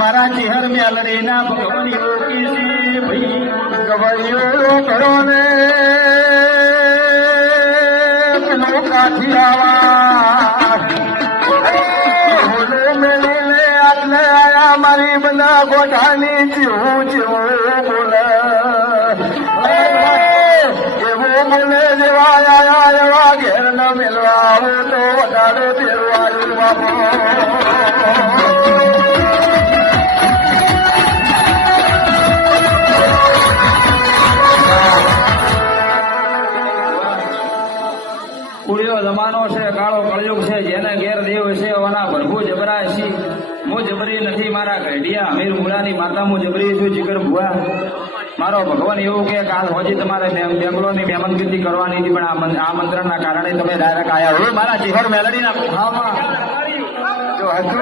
મારા ચહેર મેલડીના ભગવાન યોગી ભાઈ ગવાઈઓ કરો ને પેલો કાઠિયાવાડ મેળીને આટલે આયા મારી બધા ગોઠાની જીવું જીવું બોલે એવું બોલે જેવા આયા એવા ઘેર ન મેળવા આવું તો વધારે ફેરવાયું બાપો કુળિયો જમાનો છે, કાળો કળયુગ છે, જેને ઘેર દેવ છે ઓના ભરભુ જબરાય છે. હું જબરી નથી મારા ઘડિયા અમીર મુલાની માતા હું જબરી છું જીગર ભુવા. મારો ભગવાન એવું કે કાલ હોજી તમારે બેંગલોરની મહેમાનગીરી કરવાની હતી, પણ આ મંત્રના કારણે તમે ડાયરેક્ટ આયા. હવે મારા ચહેર મેલડીના ભાવમાં જો હતું